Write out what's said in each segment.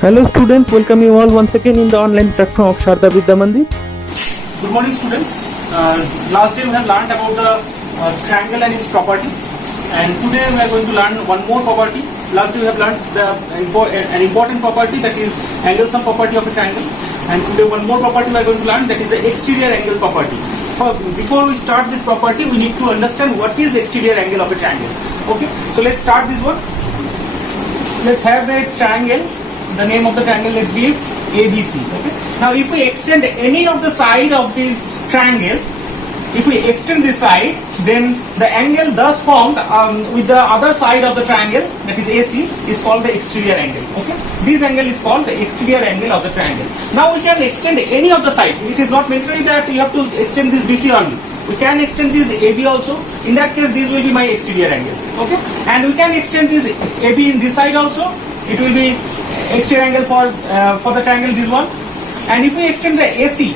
Hello students, welcome you all once again in the online platform of Sharda Vidya Mandir. Good morning students. Last day we have learned about the triangle and its properties, and today we are going to learn one more property. Last day we have learned an important property, that is angle sum property of a triangle, and today one more property we are going to learn, that is the exterior angle property. Before we start this property, we need to understand what is exterior angle of a triangle. Okay, so let's start this one. Let's have a triangle. The name of the triangle, let's give ABC. Okay. Now, if we extend any of the side of this triangle, if we extend this side, then the angle thus formed with the other side of the triangle, that is AC, is called the exterior angle. Okay. This angle is called the exterior angle of the triangle. Now, we can extend any of the side. It is not mandatory that you have to extend this BC only. We can extend this AB also. In that case, this will be my exterior angle. Okay. And we can extend this AB in this side also. It will be exterior angle for the triangle, this one. And if we extend the AC,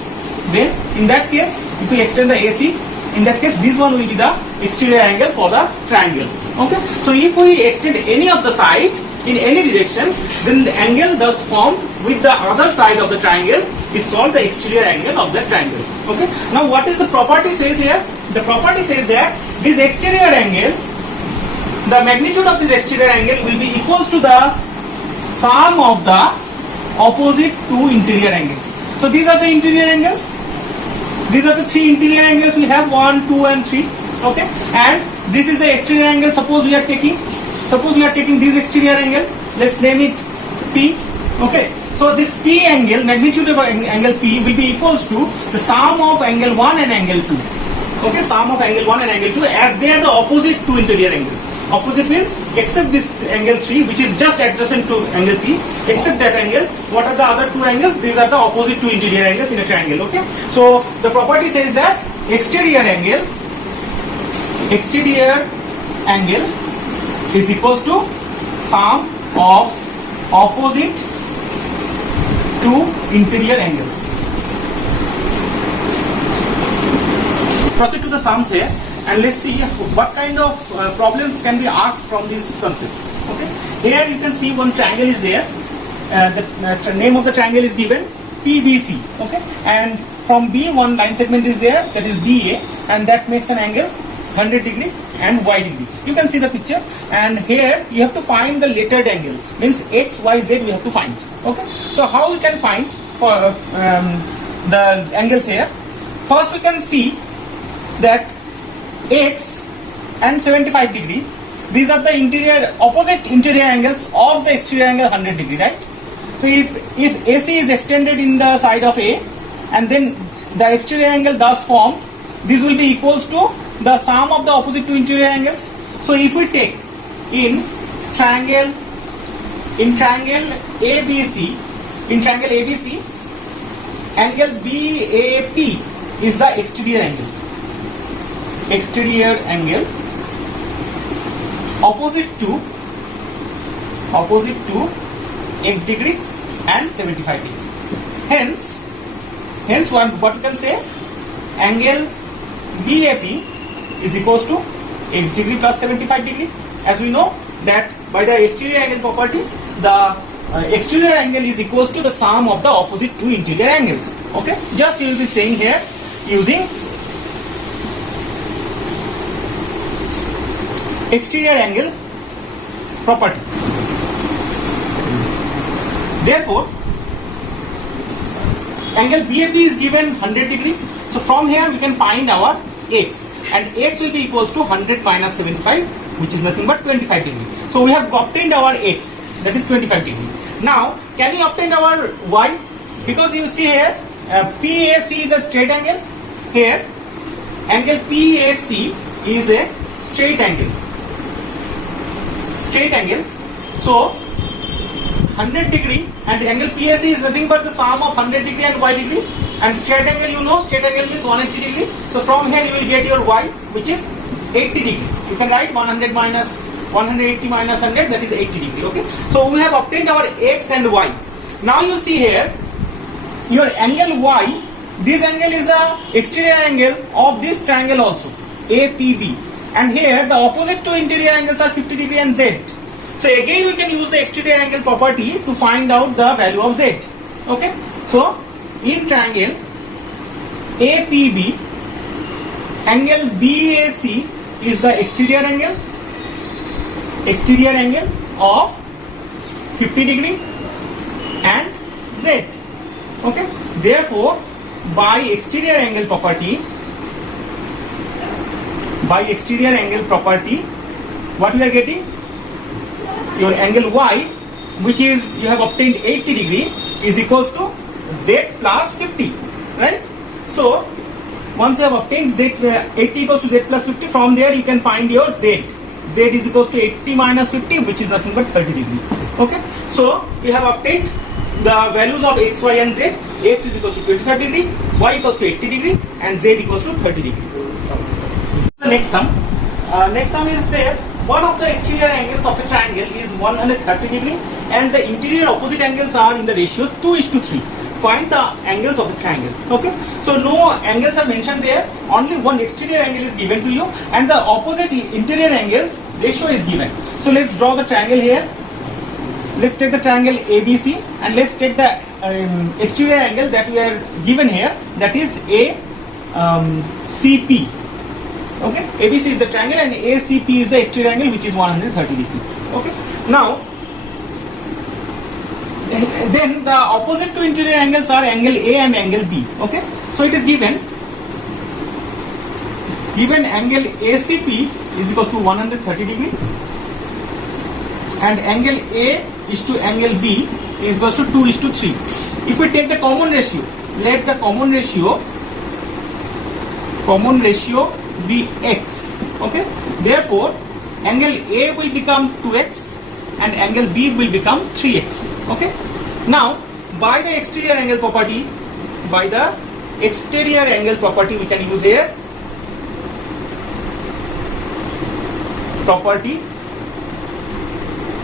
then in that case, if we extend the AC, in that case this one will be the exterior angle for the triangle. Okay. So if we extend any of the side in any direction, then the angle thus formed with the other side of the triangle is called the exterior angle of the triangle. Okay. Now what is the property says here? The property says that this exterior angle, the magnitude of this exterior angle will be equal to the sum of the opposite two interior angles. So these are the interior angles. These are the three interior angles we have, 1, 2 and 3. Okay. And this is the exterior angle. Suppose we are taking this exterior angle. Let's name it P. Okay. So this P angle, magnitude of angle P will be equals to the sum of angle 1 and angle 2. Okay. Sum of angle 1 and angle 2, as they are the opposite two interior angles. Opposite means except this angle 3, which is just adjacent to angle P, except that angle, what are the other two angles? These are the opposite two interior angles in a triangle. Okay. So the property says that exterior angle is equals to sum of opposite two interior angles. Proceed to the sums here. And let's see what kind of problems can be asked from this concept. Okay. Here you can see one triangle is there. The name of the triangle is given PBC. Okay. And from B, one line segment is there, that is BA, and that makes an angle 100 degree and Y degree. You can see the picture. And here you have to find the lettered angle. Means X, Y, Z we have to find. Okay. So how we can find for the angles here? First we can see that X and 75 degree, these are the opposite interior angles of the exterior angle 100 degree, right? So if AC is extended in the side of A, and then the exterior angle thus formed, this will be equals to the sum of the opposite two interior angles. So if we take in triangle ABC, angle BAP is the exterior angle. Opposite to X degree and 75 degree. Hence what we can say, angle BAP is equals to X degree plus 75 degree. As we know that by the exterior angle property, the exterior angle is equals to the sum of the opposite two interior angles. Okay. Just you will be saying here using exterior angle property. Therefore, angle BAP is given 100 degree. So from here we can find our X, and X will be equals to 100 minus 75, which is nothing but 25 degree. So we have obtained our X, that is 25 degree. Now can we obtain our Y? Because you see here PAC is a straight angle. Here angle PAC is a straight angle. So 100 degree, and the angle PAC is nothing but the sum of 100 degree and Y degree. And straight angle, you know, straight angle means 180 degree. So from here you will get your Y, which is 80 degree. You can write 180 minus 100, that is 80 degree. Okay. So we have obtained our X and Y. Now you see here your angle Y. This angle is the exterior angle of this triangle also, APB. And here the opposite two interior angles are 50 degree and Z. So again we can use the exterior angle property to find out the value of z. Okay. So in triangle APB, angle BAC is the exterior angle of 50 degree and z. Okay. Therefore, by exterior angle property, what we are getting? Your angle y, which is you have obtained 80 degree, is equals to z plus 50, right? So once you have obtained z 80 equals to z plus 50, from there you can find your z. Z is equals to 80 minus 50, which is nothing but 30 degree. Okay, so we have obtained the values of x, y and z. X is equals to 25 degree, y equals to 80 degree and z equals to 30 degree. The next sum is there. One of the exterior angles of a triangle is 130 degree and the interior opposite angles are in the ratio 2:3. Find the angles of the triangle. Okay, so no angles are mentioned there, only one exterior angle is given to you and the opposite interior angles ratio is given. So let's draw the triangle here. Let's take the triangle ABC and let's take the exterior angle that we are given here, that is ACP. Okay, ABC is the triangle and ACP is the exterior angle, which is 130 degree. Okay, now then the opposite two interior angles are angle A and angle B. Okay, so it is given angle ACP is equals to 130 degree and angle A is to angle B is equals to 2:3. If we take the common ratio, let the common ratio be x. Okay, therefore angle A will become 2x and angle B will become 3x. Okay, now by the exterior angle property, we can use here property.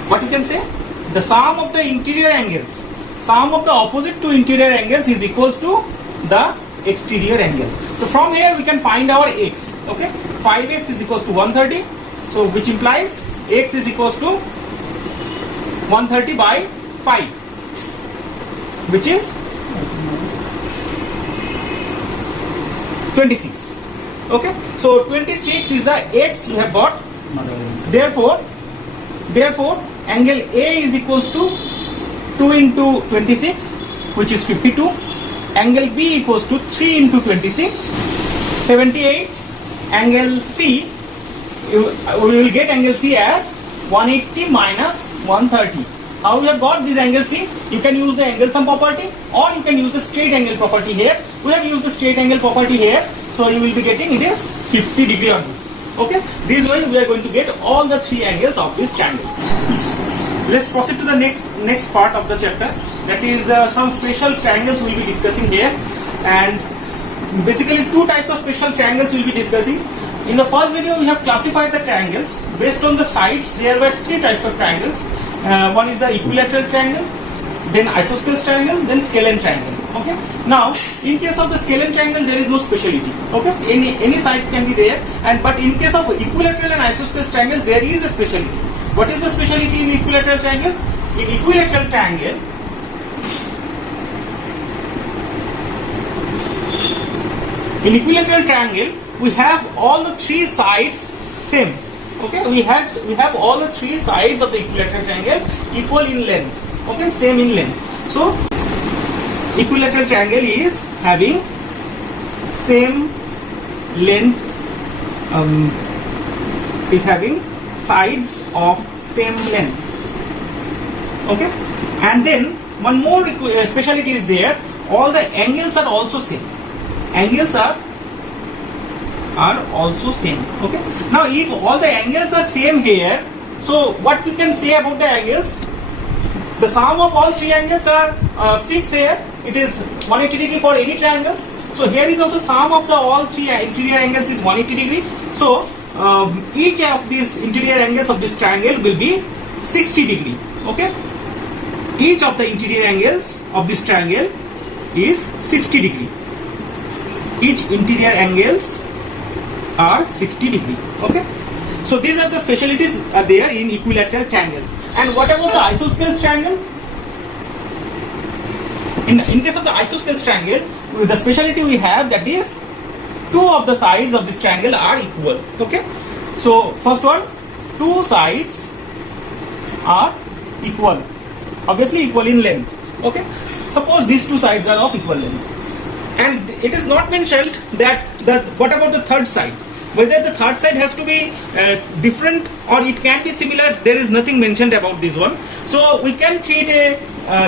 What you can say? The sum of the interior angles, sum of the opposite two interior angles is equals to the exterior angle. So from here we can find our x. Okay, 5x is equals to 130. So which implies x is equals to 130 by 5, which is 26. Okay, so 26 is the x we have got. Therefore angle A is equals to 2 into 26, which is 52. Angle B equals to 3 into 26, 78. Angle C, we will get angle C as 180 minus 130. How we have got this angle C? You can use the angle sum property or you can use the straight angle property here. We have used the straight angle property here, so you will be getting it is 50 degree only. Okay, this way we are going to get all the three angles of this triangle. Let's proceed to the next part of the chapter, that is some special triangles we will be discussing here, and basically two types of special triangles we will be discussing. In the first video we have classified the triangles based on the sides. There were three types of triangles. One is the equilateral triangle, then isosceles triangle, then scalene triangle. Okay, now in case of the scalene triangle there is no speciality. Okay, any sides can be there, but in case of equilateral and isosceles triangle there is a speciality. What is the speciality in equilateral triangle? In equilateral triangle, we have all the three sides same. Okay, we have all the three sides of the equilateral triangle equal in length. Okay, same in length. So equilateral triangle is having same length, is having sides of same length. Okay, and then one more speciality is there. All the angles are also same. Angles are also same. Okay, now if all the angles are same here, so what we can say about the angles? The sum of all three angles are fixed here. It is 180 degree for any triangles. So here is also sum of the all three interior angles is 180 degree. So each of these interior angles of this triangle will be 60 degree. Okay, each of the interior angles of this triangle is 60 degree. Each interior angles are 60 degree. Okay, so these are the specialties there in equilateral triangles. And what about the isosceles triangle? In case of the isosceles triangle, the speciality we have, that is two of the sides of this triangle are equal. Okay, so first one, two sides are equal, obviously equal in length. Okay, suppose these two sides are of equal length, and it is not mentioned that what about the third side, whether the third side has to be different or it can be similar. There is nothing mentioned about this one. So we can treat a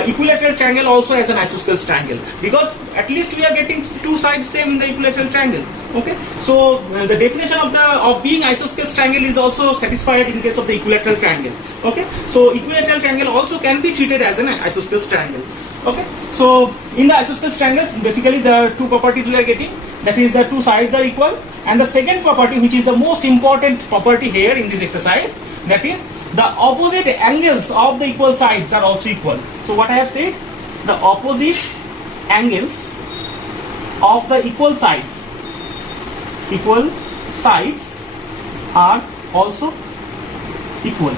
equilateral triangle also as an isosceles triangle, because at least we are getting two sides same in the equilateral triangle. Okay, so the definition of being isosceles triangle is also satisfied in case of the equilateral triangle. Okay, so equilateral triangle also can be treated as an isosceles triangle. Okay, so in the isosceles triangles, basically the two properties we are getting, that is the two sides are equal, and the second property, which is the most important property here in this exercise, that is the opposite angles of the equal sides are also equal. So what I have said, the opposite angles of the equal sides are also equal.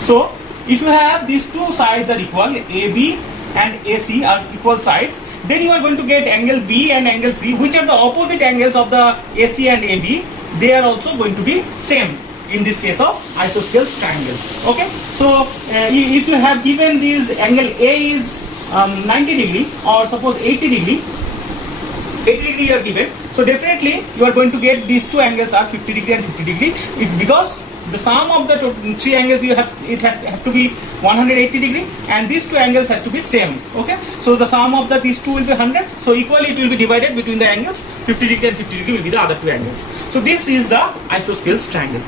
So if you have these two sides are equal, AB and AC are equal sides, then you are going to get angle B and angle C, which are the opposite angles of the AC and AB. They are also going to be same in this case of isosceles triangle. Okay, so if you have given this angle A is 90 degree, or suppose 80 degree you are given, so definitely you are going to get these two angles are 50 degree and 50 degree, because the sum of the three angles you have, it have to be 180 degree, and these two angles has to be same. Okay, so the sum of these two will be 100, so equally it will be divided between the angles. 50 degree and 50 degree will be the other two angles. So this is the isosceles triangle.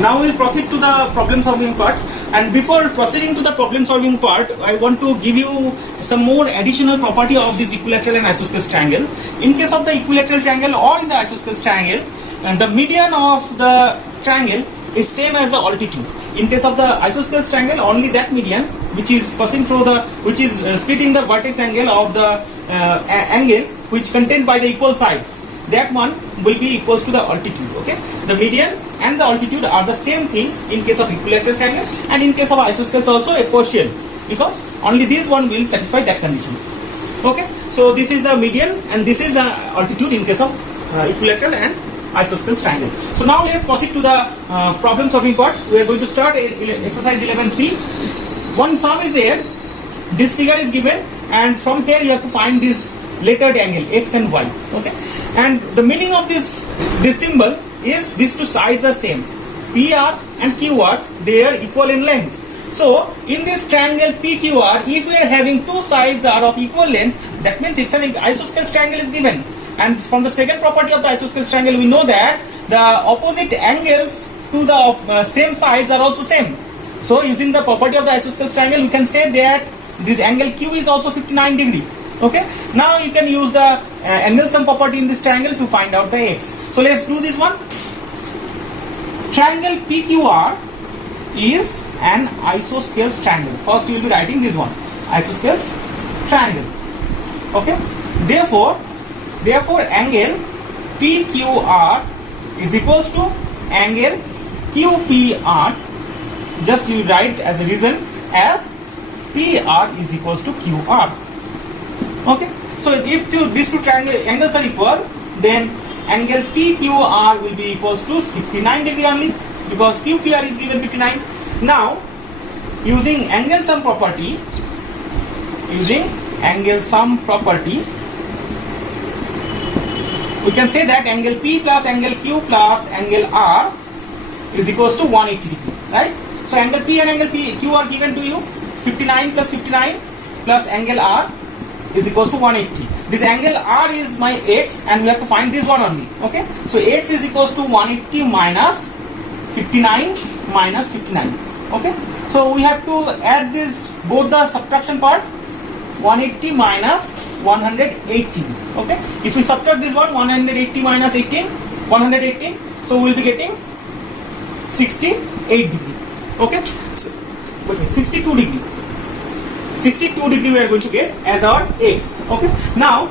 Now we will proceed to the problem solving part, and before proceeding to the problem solving part, I want to give you some more additional property of this equilateral and isosceles triangle. In case of the equilateral triangle or in the isosceles triangle, and the median of the triangle is same as the altitude. In case of the isosceles triangle, only that median which is passing through which is splitting the vertex angle of the angle which contained by the equal sides, that one will be equals to the altitude. Okay, the median and the altitude are the same thing in case of equilateral triangle, and in case of isosceles also a quotient, because only this one will satisfy that condition. Okay, so this is the median and this is the altitude in case of equilateral and isosceles triangle. So now let's proceed to the problem solving part. We are going to start exercise 11C. One sum is there, this figure is given, and from here you have to find this lettered angle x and y. Okay, and the meaning of this symbol is these two sides are same, PR and QR, they are equal in length. So in this triangle PQR, if we are having two sides are of equal length, that means it's an isosceles triangle is given. And from the second property of the isosceles triangle, we know that the opposite angles to the same sides are also same. So using the property of the isosceles triangle, we can say that this angle Q is also 59 degree. Okay, now you can use the angle sum property in this triangle to find out the x. So let's do this one. Triangle PQR is an isosceles triangle. First you will be writing this one, isosceles triangle. Okay, therefore angle PQR is equals to angle QPR. Just you write as a reason as PR is equals to QR. Okay, so if these two angles are equal, then angle PQR will be equals to 59 degree only, because QPR is given 59. Now using angle sum property, we can say that angle P plus angle Q plus angle R is equals to 180 degree, right? So angle P and angle Q are given to you, 59 plus 59 plus angle R is equals to 180. This angle R is my x, and we have to find this one only. Okay, so x is equals to 180 minus 59 minus 59. Okay, so we have to add this both the subtraction part, 180 minus 118. Okay, if we subtract this one, 180 minus 18, 118, so we will be getting 68 degree. Okay, so, 62 degree. 62 degree we are going to get as our x. Okay, now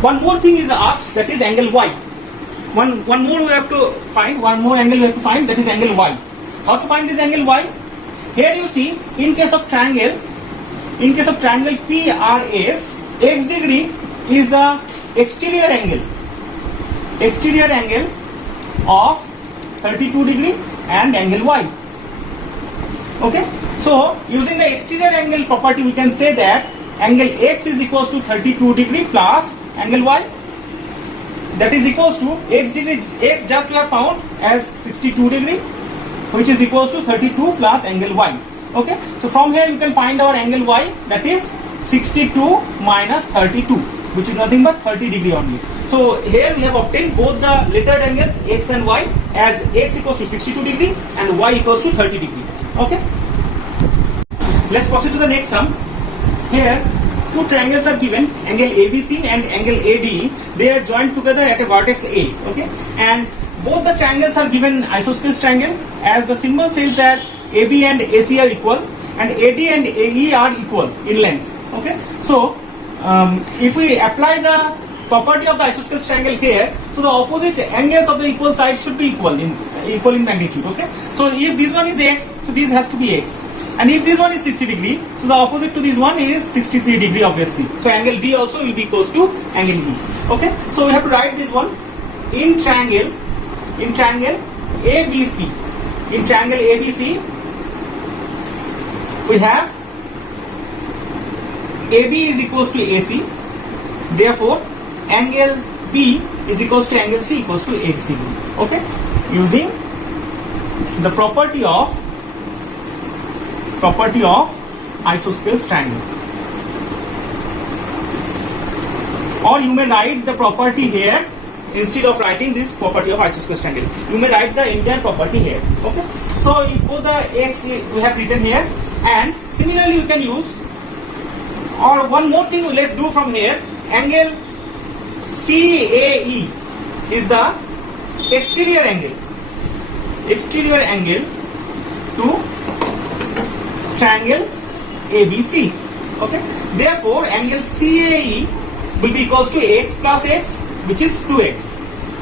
one more thing is asked, that is angle y. One more we have to find, one more angle we have to find, that is angle y. How to find this angle y? Here you see, in case of triangle PRS, x degree is the exterior angle of 32 degree and angle y. Okay, so using the exterior angle property, we can say that angle x is equals to 32 degree plus angle y. That is equals to x just we have found as 62 degree, which is equals to 32 plus angle y. Okay, so from here you can find our angle y, that is 62 minus 32, which is nothing but 30 degree only. So here we have obtained both the lettered angles x and y, as x equals to 62 degree and y equals to 30 degree. Okay, let's proceed to the next sum. Here two triangles are given, angle ABC and angle ADE. They are joined together at a vertex A. Okay, and both the triangles are given isosceles triangle, as the symbol says that AB and AC are equal and AD and AE are equal in length. Okay, so if we apply the property of the isosceles triangle here, so the opposite angles of the equal sides should be equal in magnitude. Okay, so if this one is x, so this has to be x, and if this one is 60 degree, so the opposite to this one is 63 degree obviously. So angle D also will be equals to angle E. Okay, so we have to write this one in triangle ABC. In triangle ABC, we have AB is equals to AC. Therefore, angle B is equals to angle C equals to x degree. Okay, using the property of isosceles triangle. Or you may write the property here instead of writing this property of isosceles triangle. You may write the entire property here. Okay, so for the x we have written here, and similarly you can use, or one more thing let's do from here. Angle CAE is the exterior angle to triangle ABC. Okay, therefore angle CAE will be equals to x plus x, which is 2x.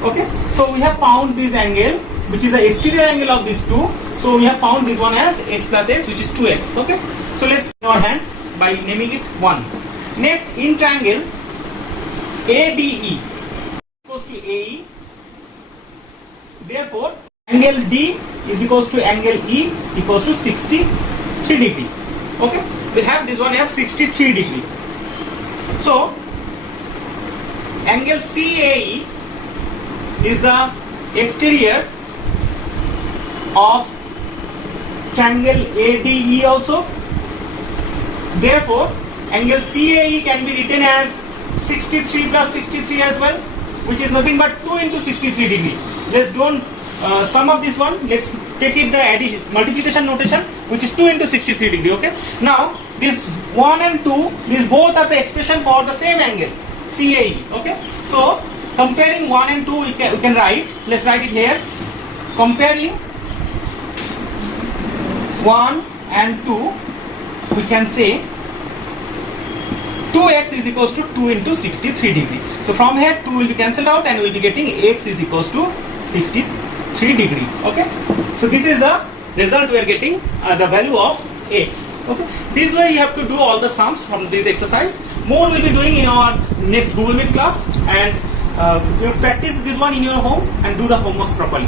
Okay, so we have found this angle, which is the exterior angle of these two. So we have found this one as x plus x, which is 2x. Okay, so let's in our hand by naming it 1. Next, in triangle ADE equals to AE. Therefore, angle D is equals to angle E equals to 63 degree. Okay, we have this one as 63 degree. So angle CAE is the exterior of triangle ADE also. Therefore, angle CAE can be written as 63 plus 63 as well, which is nothing but 2 into 63 degree. Let's don't sum up this one. Let's take it the addition multiplication notation, which is 2 into 63 degree. Okay, now this 1 and 2, these both are the expression for the same angle CAE. Okay, so comparing 1 and 2 we can write, let's write it here. Comparing 1 and 2, we can say 2x is equals to 2 into 63 degree. So from here 2 will be cancelled out and we will be getting x is equals to 63 degree. Okay, so this is the result we are getting, the value of x. Okay, this way you have to do all the sums from this exercise. More we will be doing in our next Google Meet class, and you practice this one in your home and do the homeworks properly.